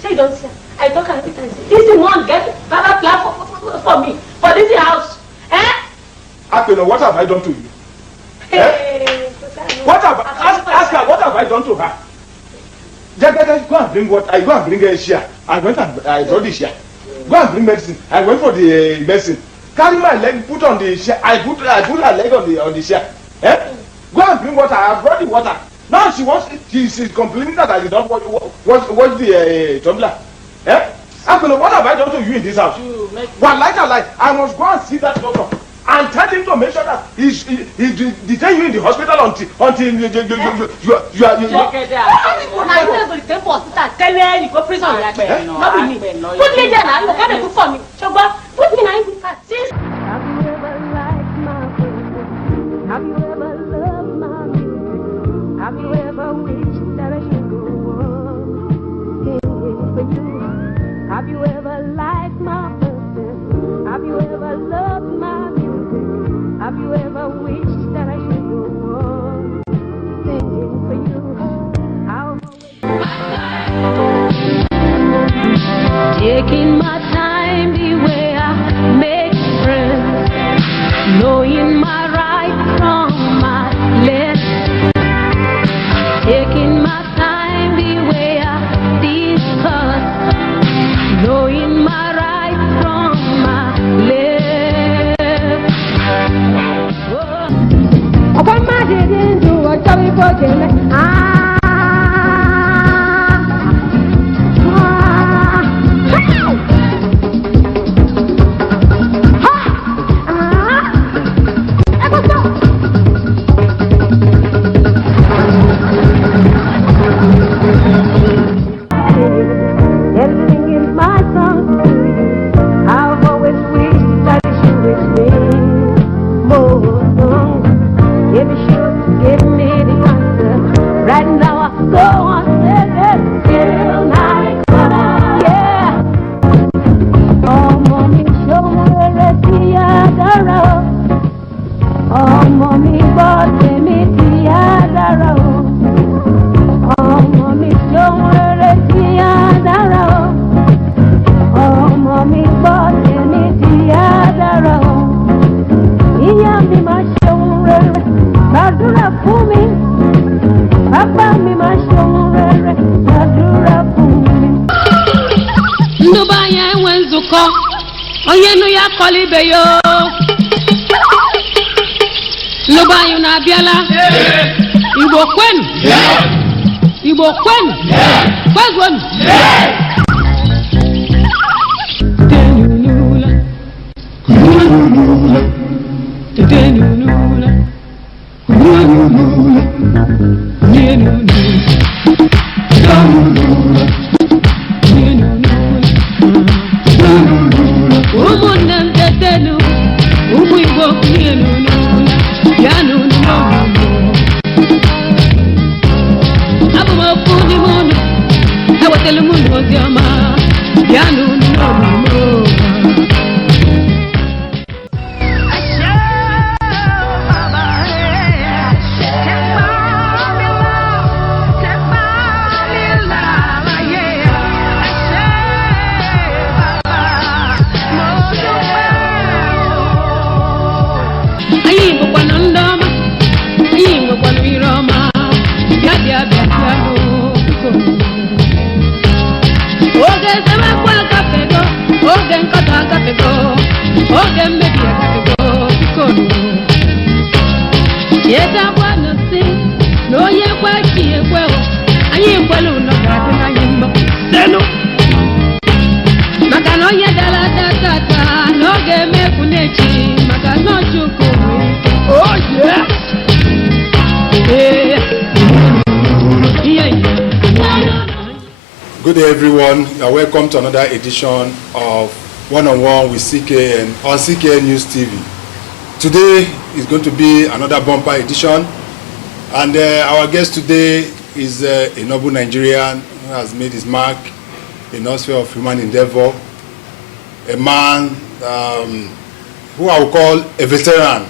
Say you don't see. I talk every time. This one get Baba plan for me for this house. Akpelo, what have I done to you? What have ask her? What have I done to her? Go and bring what? I go and bring Essien. I went and I brought this here. Go and bring medicine. I went for the medicine. Carry my leg, put on the chair. I put her leg on the chair. Go and bring water. I brought the water. Now she's complaining that I did not watch the tumbler. Akpelo, what have I done to you in this house? One like I must go and see that doctor and tell him to make sure that he detain you in the hospital until you Have you ever loved my music? Have you ever wished that I should go on singing for you? Have you ever liked my person? Have you ever loved my music? Have you ever wished that I should go on singing for you? Taking my time the way I make friends, knowing my right from my left, taking my time the way I discuss, knowing my right from my left. Oh, what my didn't do, what shall we forget? Beyo Loba yuna biala Igbokwe Kwezwen Good day, everyone. You are welcome to another edition of One-on-One with CK and on CK News TV. Today is going to be another bumper edition, and our guest today is a noble Nigerian who has made his mark in the sphere of human endeavor, a man who I will call a veteran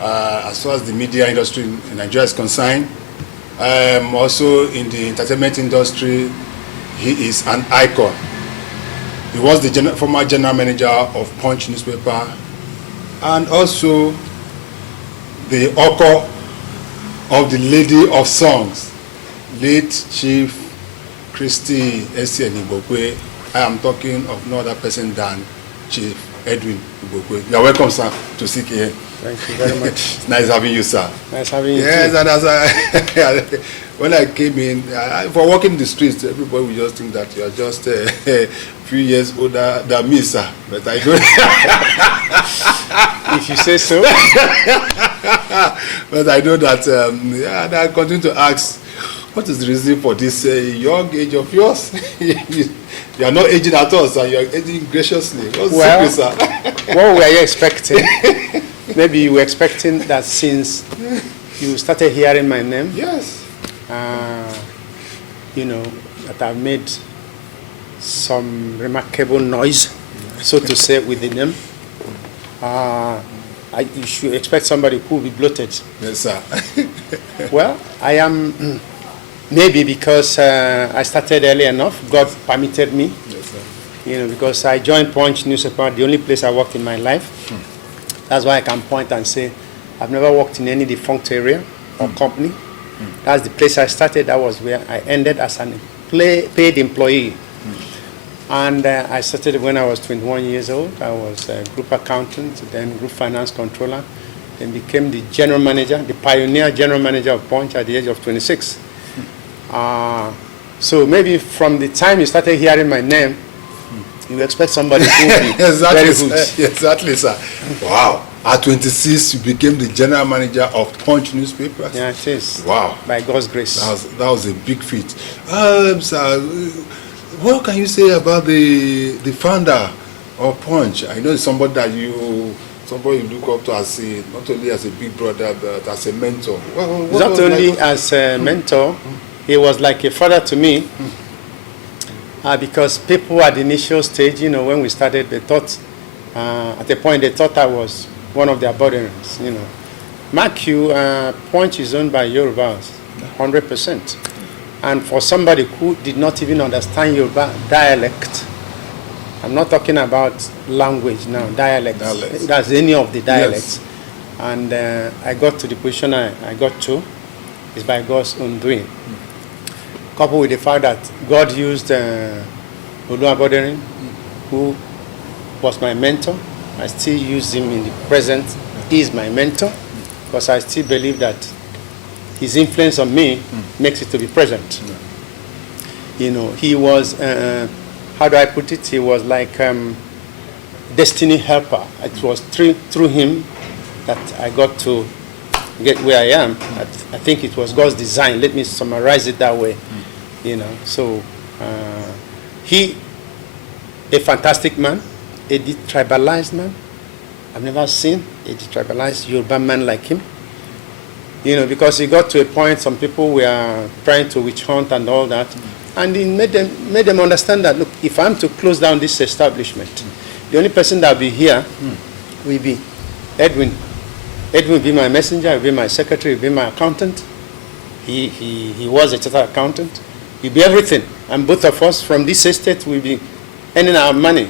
as far as the media industry in Nigeria is concerned. Also in the entertainment industry, he is an icon. He was the former general manager of Punch newspaper, and also the author of the Lady of Songs, late Chief Christy Essien Igbokwe. I am talking of no other person than Chief Edwin Igbokwe. You are welcome, sir, to CKN. Thank you very much. It's nice having you, sir. Nice having you. Yes, too. and as when I came in, for walking the streets, everybody will just think that you are just a few years older than me, sir. But I don't. If you say so. But I know that, and I continue to ask, what is the reason for this young age of yours? You are not aging at all, sir. You are aging graciously. What's the secret, sir? What were you expecting? Maybe you were expecting that since you started hearing my name, Yes. that I've made some remarkable noise, so to say, with the name. You should expect somebody who will be bloated. Yes, sir. Well, I am, maybe because I started early enough, God permitted me, Yes, sir. because I joined Punch newspaper, the only place I worked in my life. That's why I can point and say, I've never worked in any defunct area or company. That's the place I started. That was where I ended as a paid employee. And I started when I was 21 years old. I was a group accountant, then group finance controller, then became the general manager, the pioneer general manager of Punch at the age of 26. So maybe from the time you started hearing my name, you expect somebody who will be very good. Exactly, sir. Wow. At 26, you became the general manager of Punch newspaper. Yeah, it is. Wow. By God's grace. That was a big feat. Sir, what can you say about the founder of Punch? I know it's somebody that you look up to as not only as a big brother, but as a mentor. Not only as a mentor, he was like a father to me. Because people at the initial stage, when we started, they thought, at a point, they thought I was one of their brethrens, Mark you, Punch is owned by Yorubas, 100%. And for somebody who did not even understand Yoruba dialect, I'm not talking about language now, dialects. That's any of the dialects. Yes. And I got to the position I got to, is by God's own doing. Coupled with the fact that God used Oluwaboderin, who was my mentor. I still use him in the present. He is my mentor, because I still believe that his influence on me makes it to be present. He was, how do I put it? He was like destiny helper. It was through him that I got to get where I am. I think it was God's design. Let me summarize it that way. So he, a fantastic man, a detribalized man. I've never seen a detribalized Yoruba man like him. Because he got to a point, some people were trying to witch hunt and all that, and he made them understand that, look, if I'm to close down this establishment, the only person that will be here will be Edwin. Edwin will be my messenger, will be my secretary, will be my accountant. He was a chartered accountant. He'll be everything. And both of us from this estate will be earning our money.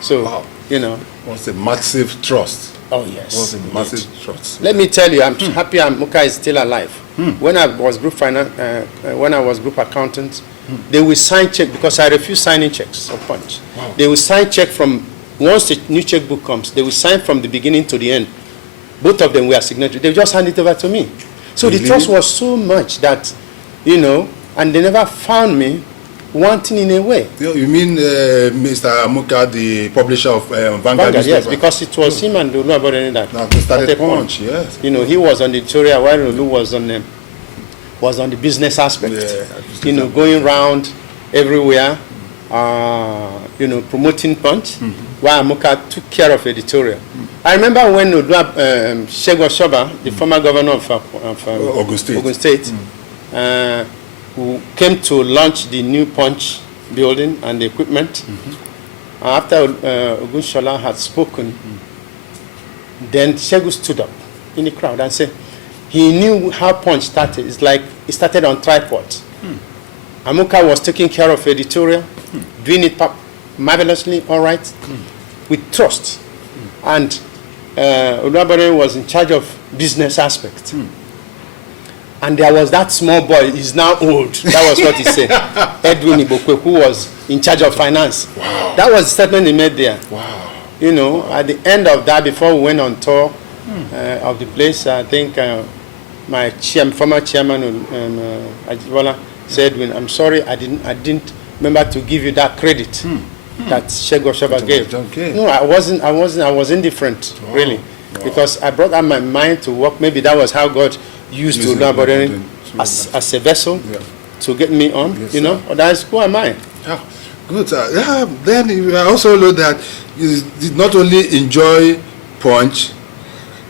So, wow. It was a massive trust. Oh, yes. It was a massive trust. Let me tell you, I'm happy Muka is still alive. When I was group accountant, they will sign check, because I refuse signing checks of Punch. Wow. They will sign check from, once the new checkbook comes, they will sign from the beginning to the end. Both of them were signatory. They just hand it over to me. So really? The trust was so much that, and they never found me wanting in a way. You mean Mr. Amuka, the publisher of Vanguard? Yes, because it was him and Lulu Abodeni that started Punch. Yes. He was on the editorial while Lulu was on the business aspect. Yeah, going around everywhere, promoting Punch, while Amuka took care of editorial. I remember when Shego Shoba, the former governor of Ogun State, who came to launch the new Punch building and the equipment. After Ogunshola had spoken, then Shegu stood up in the crowd and said, He knew how Punch started. It's like it started on tripod. Amuka was taking care of editorial, doing it marvelously, all right, with trust. And Oluwabodere was in charge of business aspect. And there was that small boy, he's now old. That was what he said. Edwin Igbokwe, who was in charge of finance. Wow. That was the statement he made there. Wow. You know, at the end of that, before we went on tour of the place, I think my former chairman, Ajibola, said, "Edwin, I'm sorry, I didn't remember to give you that credit that Shego Shoba gave." Okay. No, I was indifferent, really, because I brought out my mind to work. Maybe that was how God used to Oluwabodere as a vessel to get me on, Yes, you know. Otherwise, who am I? Yeah, good. Then I also know that you did not only enjoy Punch,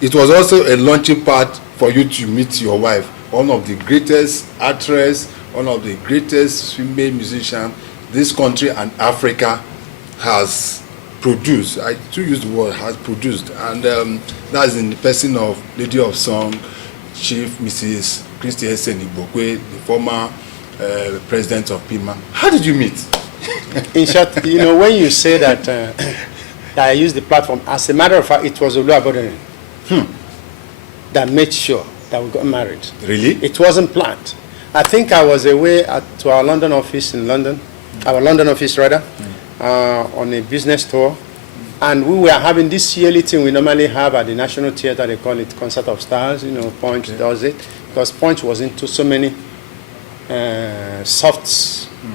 it was also a launching pad for you to meet your wife, one of the greatest actress, one of the greatest female musicians this country and Africa has produced. I do use the word has produced, and that's in the person of Lady of Song, Chief Mrs. Christy Essien Igbokwe, the former president of PIMA. How did you meet? In short, you know, when you say that, that I used the platform, as a matter of fact, it was Oluwabodere that made sure that we got married. Really? It wasn't planned. I think I was away to our London office in London, our London office rather, on a business tour. And we were having this yearly thing we normally have at the National Theatre. They call it Concert of Stars. You know, Punch does it. Because Punch was into so many soft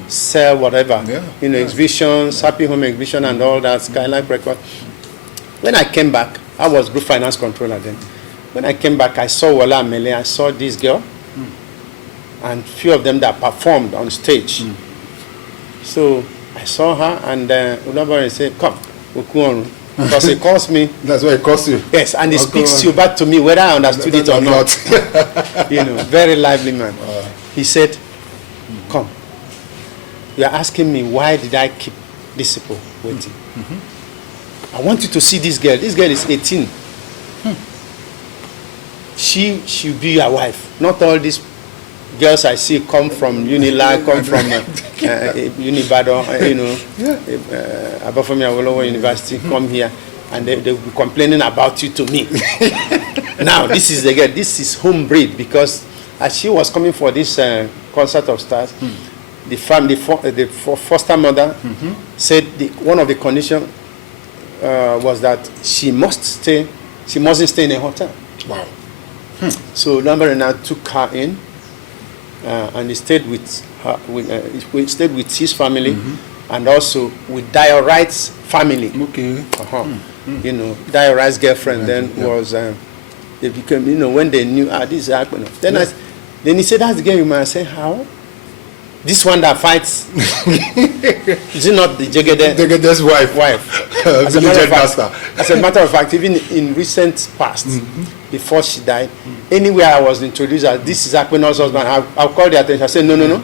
sell, whatever. You know, exhibitions, Happy Home exhibition and all that, Skyline record. When I came back, I was group finance controller then. When I came back, I saw Wala Mele, I saw this girl, and few of them that performed on stage. So I saw her, and Oluwabodere said, "Come, Okuonu," because he calls me. That's why it calls you. Yes, and he speaks you back to me, whether I understood it or not. You know, very lively man. He said, "Come, you are asking me why did I keep these people waiting? I want you to see this girl. This girl is 18. She'll be your wife. Not all these girls I see come from Unilag, come from Unibado, you know, above from Awolowo University, come here, and they'll be complaining about you to me. Now, this is the girl. This is home breed, because as she was coming for this Concert of Stars, the foster mother said one of the conditions was that she mustn't stay in a hotel. Wow. So Oluwabodere took her in, and he stayed with her. We stayed with his family, and also with Dio Wright's family. Okay. You know, Dio Wright's girlfriend then was. They became, you know, when they knew, this is happening. Then then he said, "That's the girl you might say, how? This one that fights, is it not the Jegede's wife? As a matter of fact, even in recent past, before she died, anywhere I was introduced as this is Akpeno's husband, I'll call the attention. I said, no.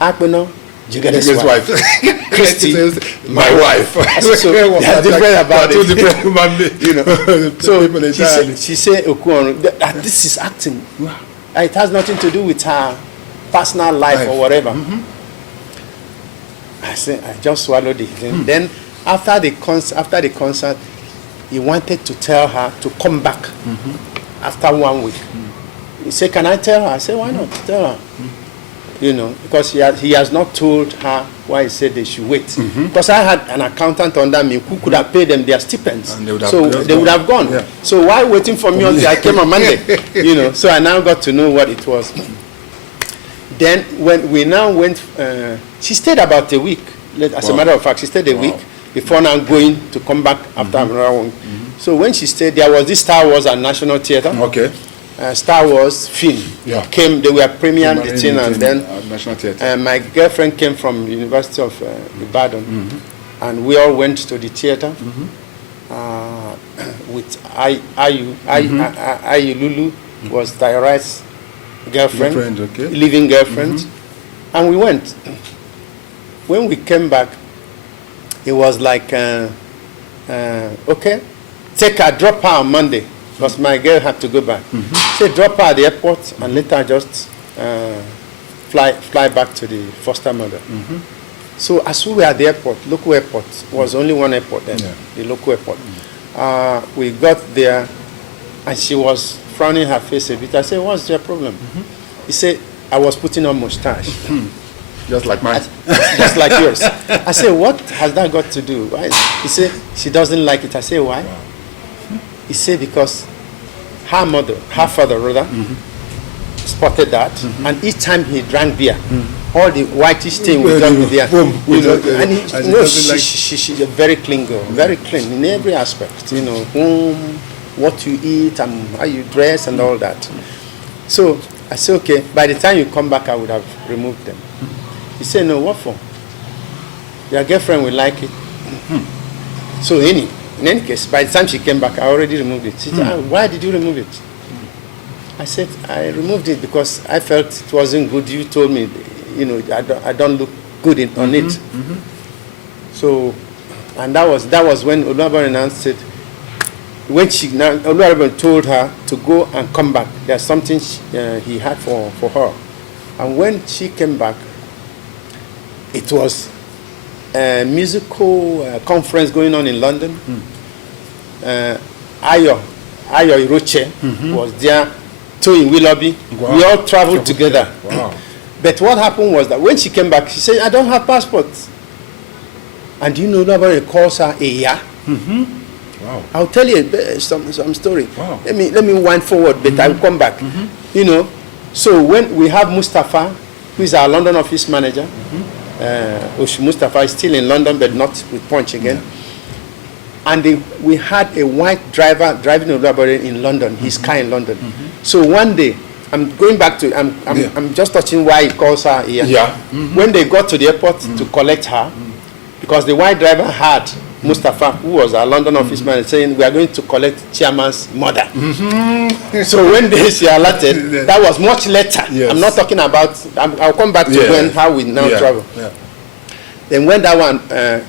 Akpeno, Jegede's wife. Christy, my wife. So they're different about it. Two different human beings. You know. So she said, Okuonu, that this is acting. It has nothing to do with her personal life or whatever. I said, I just swallowed it. Then after the concert, he wanted to tell her to come back after 1 week. He said, "Can I tell her?" I said, "Why not? Tell her." You know, because he has not told her why he said they should wait. Because I had an accountant under me who could have paid them their stipends. And they would have gone. Yeah. So why waiting for me until I came on Monday? You know, so I now got to know what it was. Then when we now went, she stayed about a week. As a matter of fact, she stayed a week before now going to come back after another one. So when she stayed, there was this Star Wars at National Theatre. Okay. Star Wars film came. They were premiering the thing, and then National Theatre. My girlfriend came from University of Ibadan, and we all went to the theatre with Ayu Lulu was Diarite's girlfriend, living girlfriend, and we went. When we came back, it was like, okay, take her, drop her on Monday. because my girl had to go back. She said, drop her at the airport and let her just fly back to the foster mother. So as we were at the airport, local airport, was only one airport then, the local airport. We got there and she was frowning her face a bit. I said, what's your problem? He said, I was putting on mustache. Just like mine. Just like yours. I said, what has that got to do? Why? He said, she doesn't like it. I said, why? Wow. He said, because her father rather, spotted that, and each time he drank beer, all the whitish thing would just be there. And she's a very clean girl, very clean in every aspect, home, what you eat, and how you dress, and all that. So I said, okay, by the time you come back, I would have removed them. He said, no, what for? Your girlfriend will like it. So in any case, by the time she came back, I already removed it. She said, why did you remove it? I said, I removed it because I felt it wasn't good. You told me, I don't look good on it. So, and that was when Oluwaborin said, when Oluwaborin told her to go and come back, there's something he had for her. And when she came back, it was a musical conference going on in London. Ayo Iroche was there, too, in Willoughby. Wow. We all traveled together. Wow. But what happened was that when she came back, she said, I don't have passport. And nobody calls her Eya. Wow. I'll tell you some story. Wow. Let me wind forward, but I will come back. So when we have Mustafa, who is our London office manager, Mustafa is still in London, but not with Punch again. And we had a white driver driving Oluwaborin in London, his car in London. So one day, I'm going back to, I'm just touching why he calls her here. When they got to the airport to collect her, because the white driver had Mustafa, who was our London office manager, saying, we are going to collect chairman's mother. So when she alerted, that was much later. Yes. I'm not talking about, I'll come back to how we now travel. Then when that one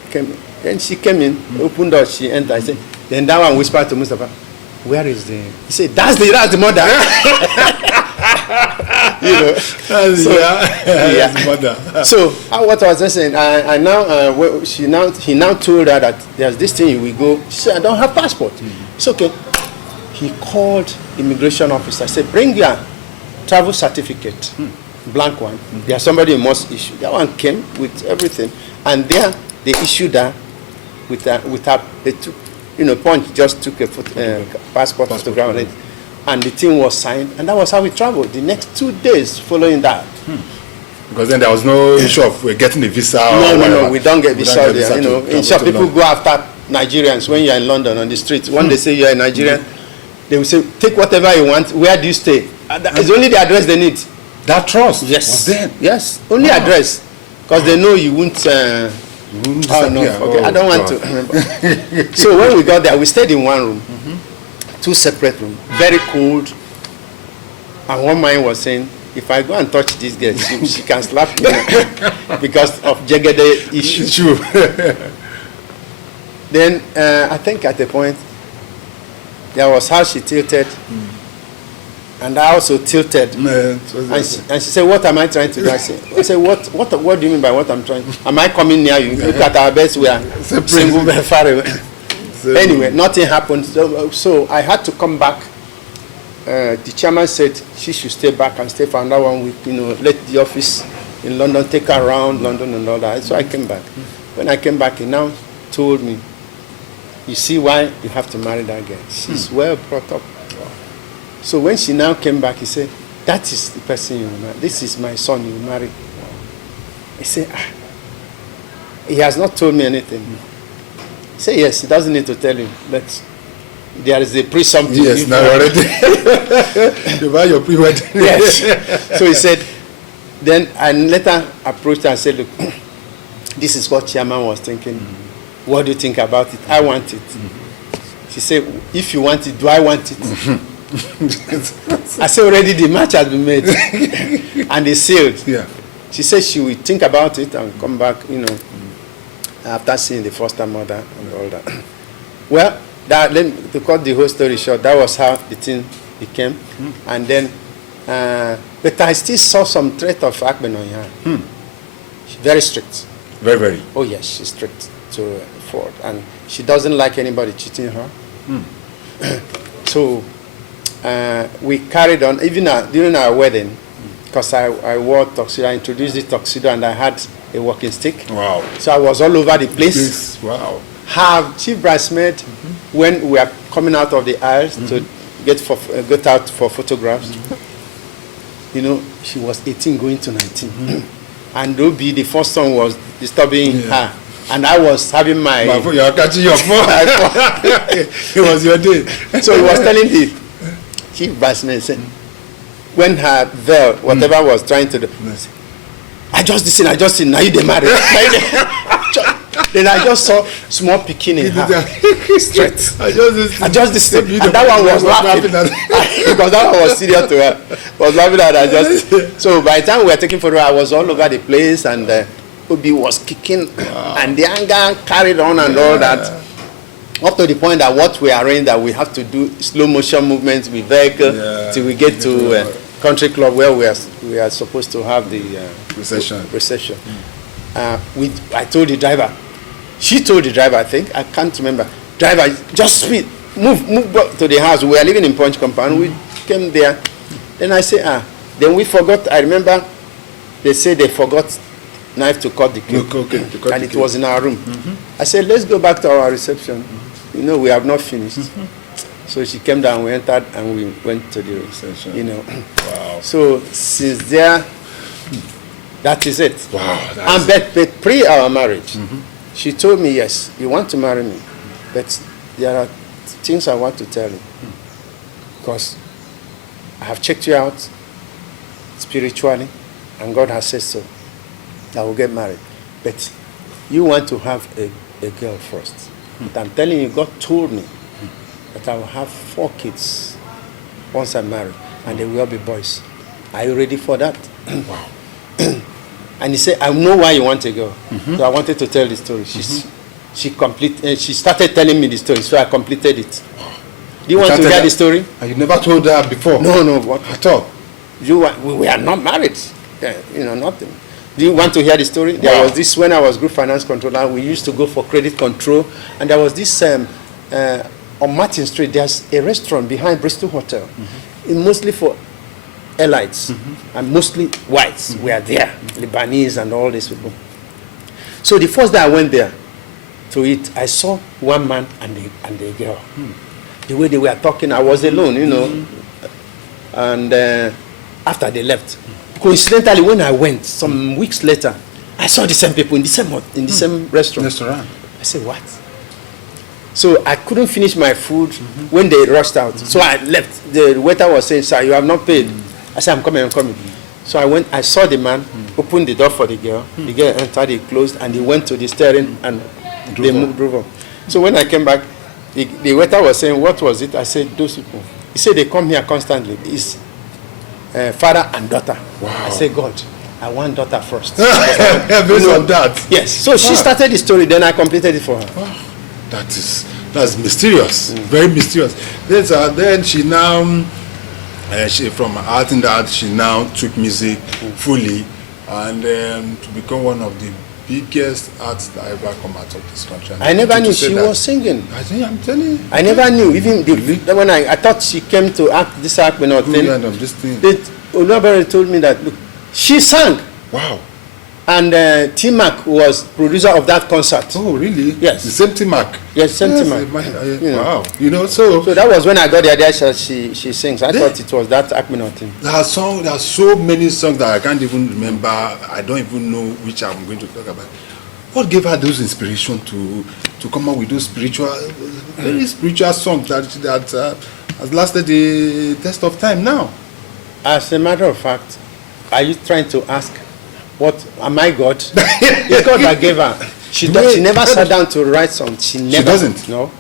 came, then she came in, opened door, she entered. I said, then that one whispered to Mustafa, where is the? He said, that's the mother. That's the mother. So what I was saying, I now he now told her that there's this thing we go. She said, I don't have passport. It's okay. He called immigration officer. Said, bring your travel certificate, blank one. There's somebody who must issue. That one came with everything, and there they issued her with her. They took, Punch just took a passport photograph on it, and the thing was signed, and that was how we traveled. The next 2 days following that. Because then there was no issue of getting a visa. No, we don't get visa there. In short, people go after Nigerians when you're in London on the street. When they say you're a Nigerian, they will say, take whatever you want. Where do you stay? It's only the address they need. That trust? Yes. Yes, only address. Because they know you won't. I don't want to remember. So when we got there, we stayed in one room, 2 separate rooms, very cold. And one man was saying, if I go and touch this girl, she can slap me because of Jegede issue. Then I think at the point, there was how she tilted, and I also tilted. And she said, what am I trying to do? I said, what do you mean by what I'm trying? Am I coming near you? Look at our beds, we are single, very far away. Anyway, nothing happened. So I had to come back. The chairman said she should stay back and stay for another 1 week, let the office in London take her around London and all that. So I came back. When I came back, he now told me, you see why you have to marry that girl. She's well brought up. So when she now came back, he said, that is the person you will marry. This is my son you will marry. He said, he has not told me anything. He said, yes, he doesn't need to tell you. But there is a presumptive. Yes, now already. You buy your pre-wedding. Yes. So he said, then I later approached her and said, look, this is what chairman was thinking. What do you think about it? I want it. She said, if you want it, do I want it? I said, already the match has been made. And it's sealed. She said she will think about it and come back, after seeing the foster mother and all that. Well, To cut the whole story short, that was how the thing became. And then, but I still saw some trait of Akben on her. She's very strict. Very, very. Oh yes, she's strict to Ford, and she doesn't like anybody cheating her. So we carried on even during our wedding, because I wore tuxedo. I introduced the tuxedo, and I had a walking stick. Wow. So I was all over the place. Yes. Wow. Have chief bridesmaid when we are coming out of the aisles to get out for photographs. You know, she was 18 going to 19. And Ruby, the first son, was disturbing her. And I was having my... You are catching your phone. It was your day. So he was telling the chief bridesmaid, said, when her veil, whatever was trying to do, I just seen, now you they married. Then I just saw small pikin in her. Straight. I just listened. And that one was laughing. Because that one was serious to her. Was laughing at So by the time we were taking photos, I was all over the place, and Obi was kicking, and the anger carried on and all that. Up to the point that what we arranged, that we have to do slow motion movements with vehicle till we get to country club where we are supposed to have the procession. I told the driver. She told the driver, I think, I can't remember. Driver, just speed, move back to the house. We are living in Punch Compound. We came there. Then I say, then we forgot. I remember they said they forgot knife to cut the cake. And it was in our room. I said, let's go back to our reception. You know, we have not finished. So she came down, we entered, and we went to the reception. You know. Wow. So since there, that is it. Wow. And but pre our marriage, she told me, yes, you want to marry me, but there are things I want to tell you. Because I have checked you out spiritually, and God has said so, that we'll get married. But you want to have a girl first. But I'm telling you, God told me that I will have 4 kids once I'm married, and they will all be boys. Are you ready for that? Wow. And he said, I know why you want a girl. So I wanted to tell the story. She started telling me the story, so I completed it. Do you want to hear the story? And you never told her before? No, what at all? We are not married. You know, nothing. Do you want to hear the story? There was this, when I was group finance controller, we used to go for credit control, and there was this on Martin Street, there's a restaurant behind Bristol Hotel, mostly for elites, and mostly whites were there, Lebanese and all these people. So the first day I went there to eat, I saw one man and a girl. The way they were talking, I was alone, you know. And after they left, coincidentally, when I went some weeks later, I saw the same people in the same restaurant. I said, what? So I couldn't finish my food when they rushed out. So I left. The waiter was saying, sir, you have not paid. I said, I'm coming. So I went, I saw the man, opened the door for the girl. The girl entered, he closed, and he went to the steering, and they drove on. So when I came back, the waiter was saying, what was it? I said, those people. He said, they come here constantly. It's father and daughter. Wow. I said, God, I want daughter first. Based on that? Yes. So she started the story, then I completed it for her. Wow. That's mysterious. Very mysterious. Then she now, she from art and art, she now took music fully, and to become one of the biggest arts that ever come out of this country. I never knew she was singing. I'm telling you. I never knew. Even when I thought she came to act this act, thing. Olubere told me that, look, she sang. Wow. And T-Mac was producer of that concert. Oh, really? Yes. The same T-Mac? Yes, same T-Mac. Wow. You know, so that was when I got the idea that she sings. I thought it was that Akmino thing. There are so many songs that I can't even remember. I don't even know which I'm going to talk about. What gave her those inspiration to come up with those very spiritual songs that has lasted the test of time now? As a matter of fact, are you trying to ask, what am I God? It's God that gave her. She never sat down to write songs. She doesn't. No.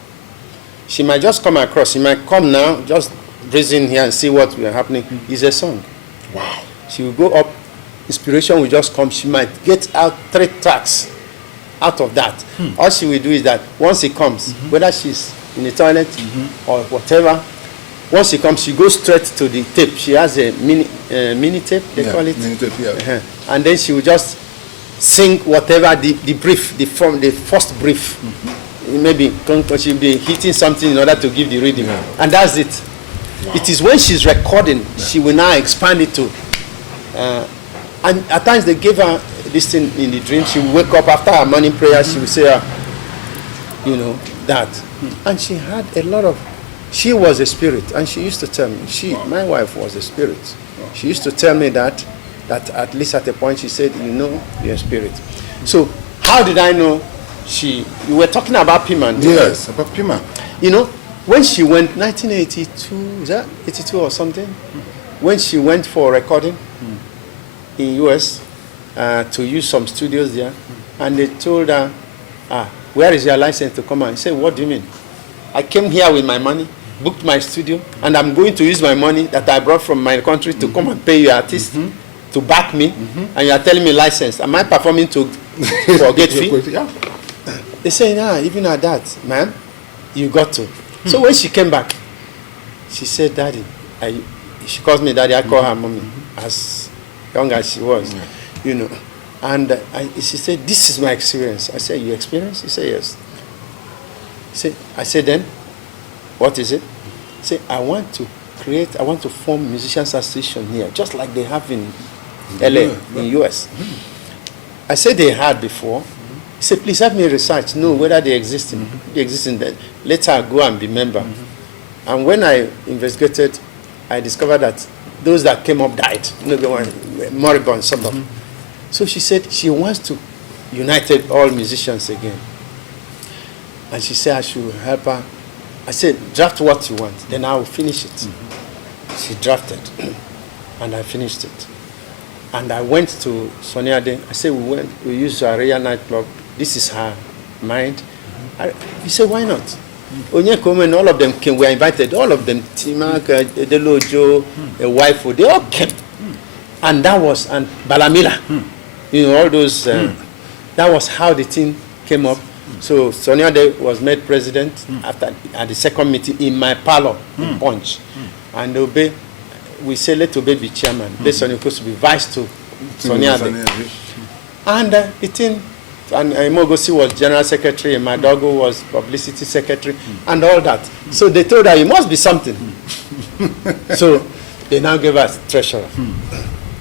She might just come across. She might come now, just breathe in here and see what will happening. It's a song. Wow. She will go up. Inspiration will just come. She might get out 3 tracks out of that. All she will do is that once he comes, whether she's in the toilet or whatever, once she comes, she goes straight to the tape. She has a mini tape, they call it. Mini tape, yeah. And then she will just sing whatever the brief, the first brief. Maybe she'll be hitting something in order to give the rhythm. And that's it. Wow. It is when she's recording, she will now expand it to. And at times they give her this thing in the dream. She will wake up after her morning prayer. She will say, that. And she had a lot of. She was a spirit, and she used to tell me. My wife was a spirit. She used to tell me that at least at a point she said, you're a spirit. So how did I know? You were talking about Pima. Yes, about Pima. When she went, 1982, is that 82 or something? When she went for recording in US to use some studios there, and they told her, where is your license to come out? He said, what do you mean? I came here with my money, booked my studio, and I'm going to use my money that I brought from my country to come and pay your artist to back me, and you are telling me license. Am I performing to forget fee? Yeah. They say, even at that, ma'am, you got to. So when she came back, she said, Daddy, she calls me Daddy, I call her Mommy, as young as she was, And she said, this is my experience. I said, you experience? He said, yes. I said, then, what is it? He said, I want to form musicians association here, just like they have in LA, in US. I said they had before. He said, please help me research, know whether they exist in that. Later I'll go and be member. And when I investigated, I discovered that those that came up died. They were moribund, some of them. So she said she wants to unite all musicians again. And she said I should help her. I said, draft what you want, then I will finish it. She drafted, and I finished it. And I went to Sonia Day. I said, we used Aria nightclub. This is her mind. He said, why not? Onyeko and all of them came. We were invited, all of them. Timak, Edelojo, a wife, they all came. And that was, and Balamila, all those, that was how the thing came up. So Sonia Day was made president at the second meeting in my parlor in Punch. And Obe, we say let Obe be chairman. Based on supposed to be vice to Sonia Day. And and Imogosi was general secretary, and Madogo was publicity secretary, and all that. So they told her, it must be something. So they now gave us treasurer.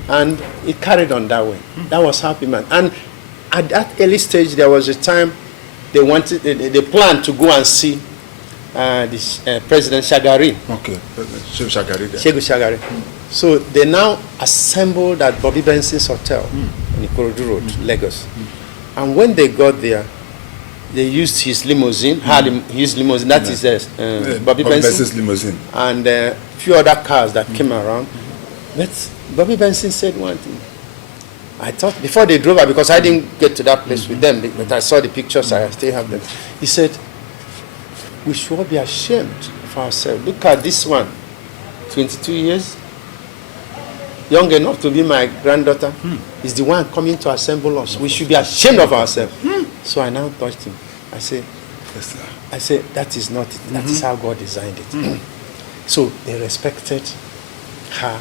And it carried on that way. That was Happy Man. And at that early stage, there was a time they planned to go and see this President Shagari. Okay, Shagari. Shegu Shagari. So they now assembled at Bobby Benson's hotel on Ikorodu Road, Lagos. And when they got there, they used his limousine, his limousine, that is Bobby Benson's limousine. And a few other cars that came around. But Bobby Benson said one thing. I thought, before they drove her, because I didn't get to that place with them, but I saw the pictures, I still have them. He said, we should all be ashamed of ourselves. Look at this one, 22 years, young enough to be my granddaughter, is the one coming to assemble us. We should be ashamed of ourselves. So I now touched him. I said, that is not it. That is how God designed it. So they respected her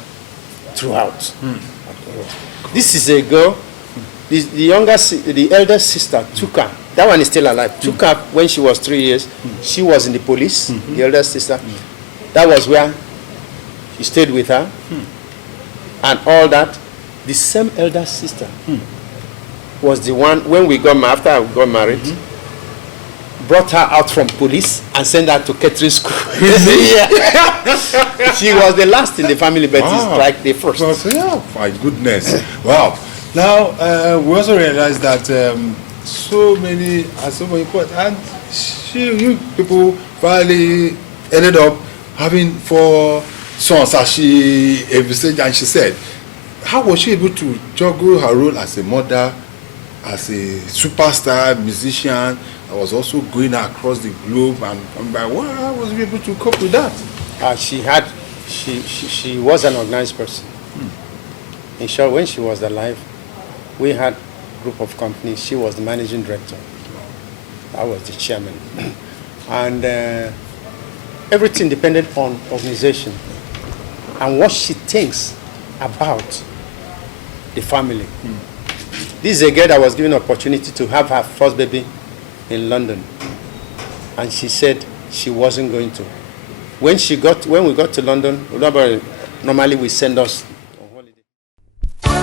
throughout. This is a girl, the elder sister took her. That one is still alive. Took her when she was 3 years. She was in the police, the elder sister. That was where he stayed with her. And all that. The same elder sister was the one, when after I got married, brought her out from police and sent her to catering school. She was the last in the family, but it's like the first. My goodness. Wow. Now, we also realized that so many are so important. And you people finally ended up having 4 sons, as she said, and she said, how was she able to juggle her role as a mother, as a superstar musician? I was also going across the globe, and I'm like, wow, how was she able to cope with that? She was an organized person. In short, when she was alive, we had group of companies. She was the managing director. I was the chairman. And everything depended on organization and what she thinks about the family. This is a girl that was given an opportunity to have her first baby in London. And she said she wasn't going to. When we got to London, normally we send us on holiday.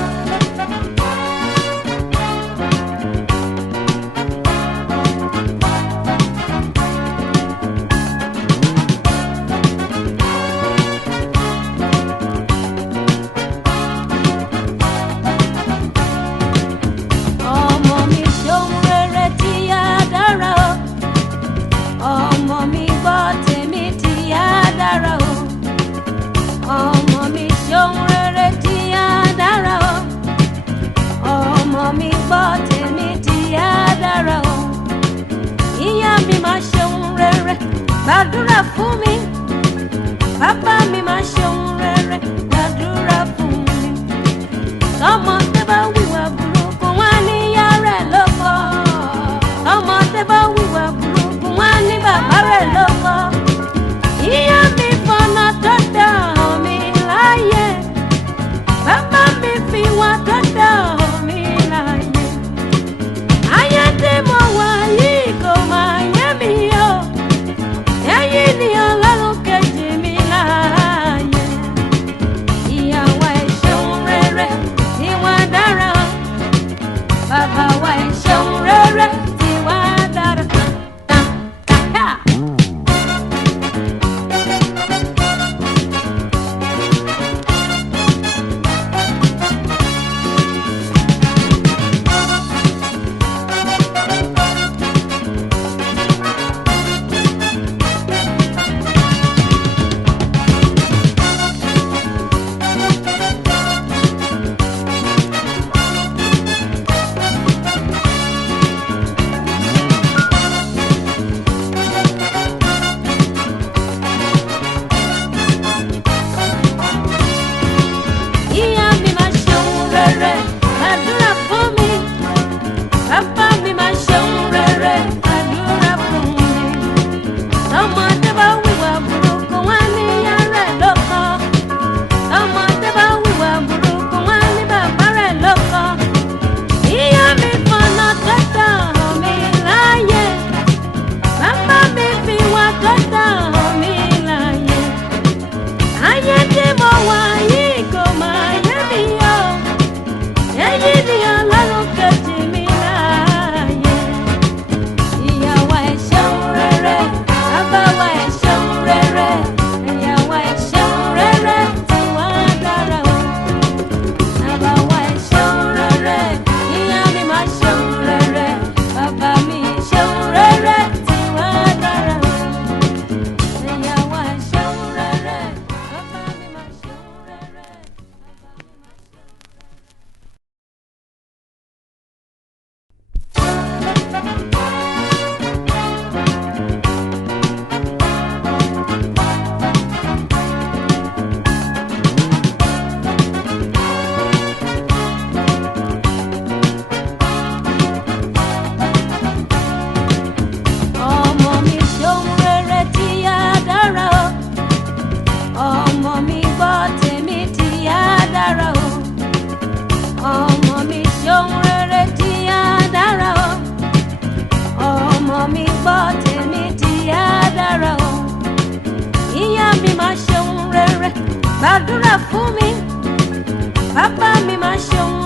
Ọmọ mi ṣohun rere tí á dára o. Ọmọ mi gbọ́ tèmi tí á dára o. Ọmọ mi ṣohun rere tí á dára o. Ọmọ mi gbọ́ tèmi tí á dára o. Ìyá mi máa ṣohun rere, gbàdúrà fún mi. Bàbá mi máa ṣohun rere, gbàdúrà fún mi. Tọ́mọ tẹ́ bá wíwà burúkú wá ní ìyá rẹ̀ lóko. Tọ́mọ tẹ́ bá wíwà burúkú wá ní bàbá rẹ̀ lóko. Ìyá mi fọ̀nà tó dá mi láyé. Bàbá mi fi wá tó dá mi láyé. Ayé tí mo wà yìí kò máa yé mi o. Ẹ̀yin ni Ọlọ́run kejì mi láyé. Ìyàwó ẹ̀ ṣeun rere tí wọ́n dára o. Bàbá wa ẹ̀ ṣeun rere tí wọ́n dára. Ìyá mi máa ṣeun rere, gbàdúrà fún mi. Bàbá mi máa ṣeun rere, gbàdúrà fún mi. Tọ́mọdé bá wíwà burúkú wá ní ìyá rẹ̀ lóko. Tọ́mọdé bá wíwà burúkú wá ní bàbá rẹ̀ lóko. Ìyá mi fọ̀nà tó dá mi láyé. Bàbá mi fi wá tó dá mi láyé. Ayé tí mo wà yìí kò máa yé mi o. Ẹ̀yin ni Ọlọ́run kejì mi láyé. Ìyàwó ẹ̀ ṣeun rere, bàbá wa ẹ̀ ṣeun rere. Ìyàwó ẹ̀ ṣeun rere tí wọ́n dára o. Bàbá wa ẹ̀ ṣeun rere, ìyá mi máa ṣeun rere. Bàbá mi ṣeun rere tí wọ́n dára o. Ìyàwó ẹ̀ ṣeun rere, bàbá mi máa ṣeun rere. Ọmọ mi ṣohun rere tí á dára o. Ọmọ mi gbọ́ tèmi tí á dára o. Ọmọ mi ṣohun rere tí á dára o. Ọmọ mi gbọ́ tèmi tí á dára o. Ìyá mi máa ṣohun rere, gbàdúrà fún mi. Bàbá mi máa ṣohun